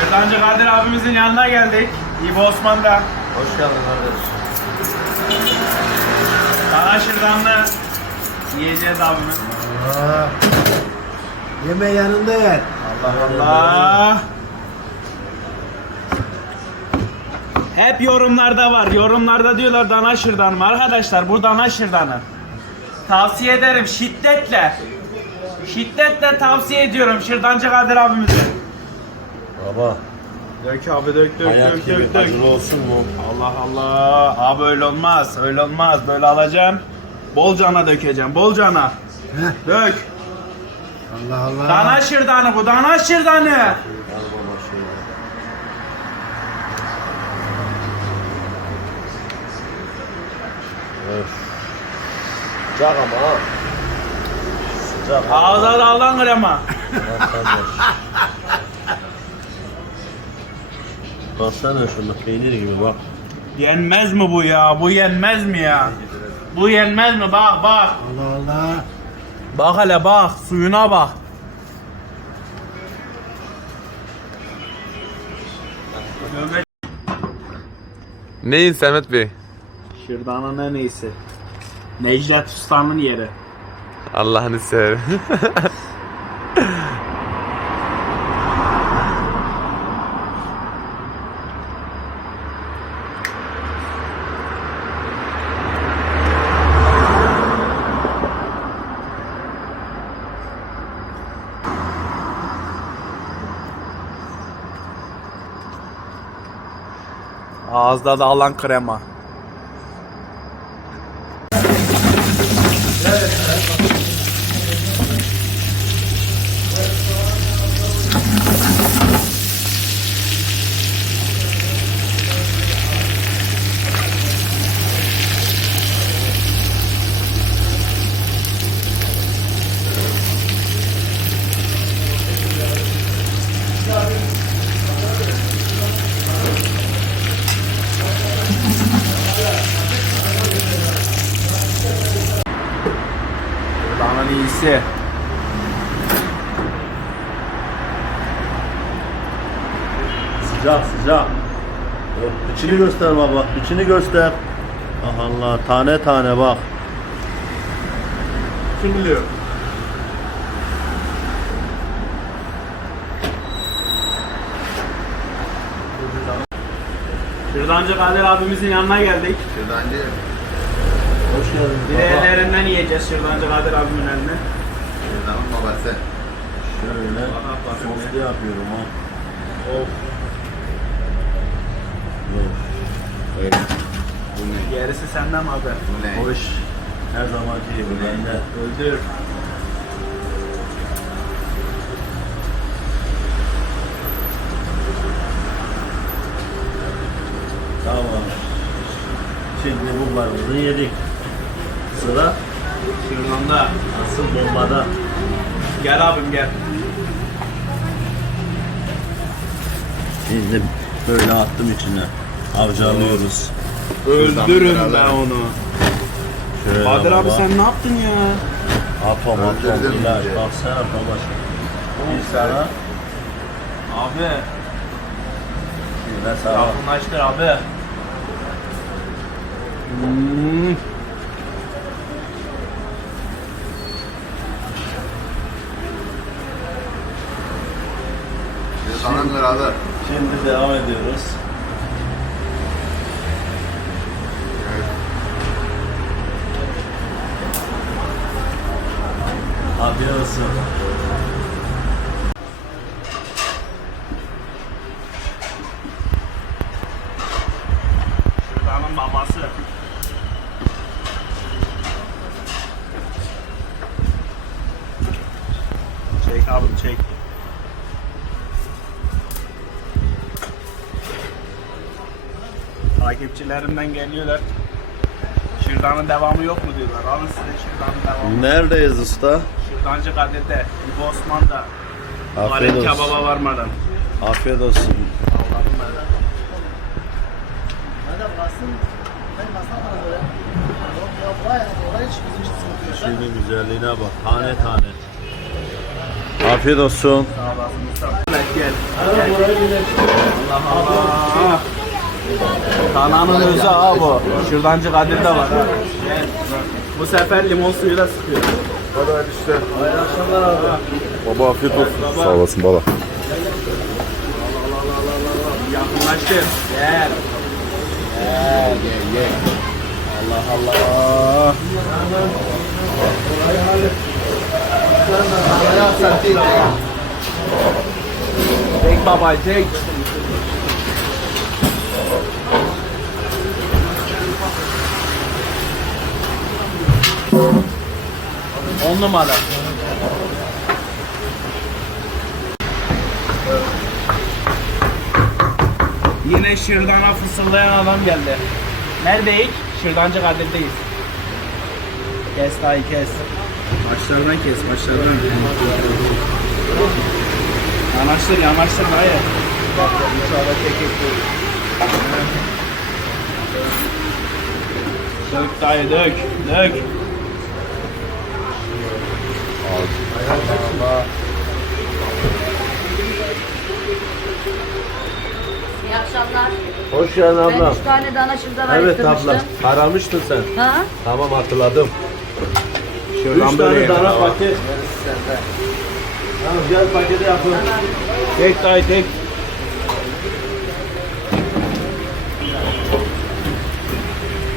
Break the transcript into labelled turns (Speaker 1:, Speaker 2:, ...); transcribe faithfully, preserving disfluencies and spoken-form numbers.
Speaker 1: Şırdancı Kadir abimizin yanına geldik. İbo Osman'da.
Speaker 2: Hoş geldin kardeş.
Speaker 1: Dana şırdanlı yiyeceğiz abimiz.
Speaker 3: Aa, yeme yanında yer.
Speaker 1: Allah Allah. Hep yorumlarda var. Yorumlarda diyorlar dana şırdanı mı? Arkadaşlar bu dana şırdanı. Tavsiye ederim şiddetle. Şiddetle tavsiye ediyorum Şırdancı Kadir abimize.
Speaker 2: Baba.
Speaker 1: Dök abi dök dök
Speaker 2: Hayat
Speaker 1: dök
Speaker 2: gibi
Speaker 1: dök dök.
Speaker 2: acılı olsun mu?
Speaker 1: Allah Allah. Abi öyle olmaz. Öyle olmaz. Böyle alacağım. Bolcana dökeceğim. Bolcana.
Speaker 3: Heh.
Speaker 1: Dök.
Speaker 3: Allah Allah.
Speaker 1: Dana şırdanı bu. Dana şırdanı.
Speaker 2: Al baba şöyle. Öf. Sıcak ama ha. Sıcak.
Speaker 1: Ağza da alan krema.
Speaker 2: Bak kardeş. Baksana şunu peynir gibi bak.
Speaker 1: Yenmez mi bu ya? Bu yenmez mi ya? Bu yenmez mi? Bak bak.
Speaker 3: Allah Allah.
Speaker 1: Bak hele bak. Suyuna bak.
Speaker 4: Neyin Samet Bey?
Speaker 1: Şırdanın en iyisi. Necdet Usta'nın yeri.
Speaker 4: Allah'ını severim.
Speaker 1: Ağızda da alan krema. Şırdanın iyisi.
Speaker 2: Sıcak sıcak. Öf, içini göster baba. İçini göster. Ah Allah tane tane bak.
Speaker 1: Kim biliyor? Şırdancı Kadir abimizin yanına geldik.
Speaker 5: Şırdancı.
Speaker 2: Hoş geldin
Speaker 1: Bir de ellerinden yiyeceğiz Şırdancı Kadir abimin eline.
Speaker 5: Şırdanın babası.
Speaker 2: Şöyle
Speaker 1: Bak, bak,
Speaker 2: soslu yapıyorum ha.
Speaker 1: Of.
Speaker 2: Of.
Speaker 5: Öyle. Bu ne?
Speaker 1: Gerisi senden abi.
Speaker 5: Bu ne?
Speaker 2: Hoş. Her zamanki gibi bende.
Speaker 1: Öldür.
Speaker 2: Tamam. Şimdi bunlarımızı yedik. Sıra
Speaker 1: Şırdanda.
Speaker 2: asıl bombada.
Speaker 1: Gel abim gel.
Speaker 2: Şimdi böyle attım içine. Avcalıyoruz.
Speaker 1: Öldürün
Speaker 5: Şırdan
Speaker 1: ben onu.
Speaker 2: Şöyle
Speaker 1: Kadir abi
Speaker 2: baba.
Speaker 1: sen ne yaptın ya?
Speaker 2: Atom atom
Speaker 5: Öldürdüm
Speaker 2: ilaç.
Speaker 5: bizi.
Speaker 2: Baksana baba. Bir sana.
Speaker 1: Abi
Speaker 2: Bir de sana.
Speaker 1: yakınlaştır abi. Hmm.
Speaker 5: Şırdanın kralı.
Speaker 2: Şimdi devam ediyoruz. Afiyet olsun.
Speaker 1: Şırdanın babası. Çek abim çek. Takipçilerimden geliyorlar. Şırdanın devamı yok mu diyorlar. Alın size şırdanın devamı.
Speaker 2: Neredeyiz usta?
Speaker 1: Şırdancı Kadir'de, İbo Osman'da.
Speaker 2: Afiyet
Speaker 1: Galip
Speaker 2: olsun.
Speaker 1: kebaba varmadan.
Speaker 2: Afiyet olsun.
Speaker 1: Allah'ım ben.
Speaker 2: Şimdi güzelliğine bak. Tane tane. Afiyet olsun.
Speaker 1: Sağ olasın Mustafa. Evet gel. Allah Allah. Kananın özü ha bu. Şırdancı Kadir de var ha. Gel. Bu sefer limon suyuyla sıkıyor.
Speaker 2: Hadi hadi işte.
Speaker 1: Hayırlı akşamlar abi.
Speaker 2: Baba afiyet olsun.
Speaker 1: Baba.
Speaker 2: Sağ olasın baba.
Speaker 1: Yakınlaştır. Gel. Gel. Gel. Gel. Allah Allah. Tek babay tek. On numara. Yine şırdana fısıldayan adam geldi. Neredeyiz? Şırdancı Kadir'deyiz. Kes dayı kes. Başlarından kes, başlarından. Yanaştır, yanaştır dayı. Dök dayı, dök, dök.
Speaker 6: İyi akşamlar.
Speaker 2: Hoş geldin
Speaker 6: Ben
Speaker 2: abla.
Speaker 6: üç tane dana şırdan
Speaker 2: Evet
Speaker 6: ayırtmıştım.
Speaker 2: abla. Aramıştın sen.
Speaker 6: Ha?
Speaker 2: Tamam hatırladım.
Speaker 1: Şuradan
Speaker 2: Üç
Speaker 1: böyle
Speaker 2: tane dana
Speaker 1: yana.
Speaker 2: paket. Tamam gel paketi yapalım.
Speaker 1: Tek dayı tek.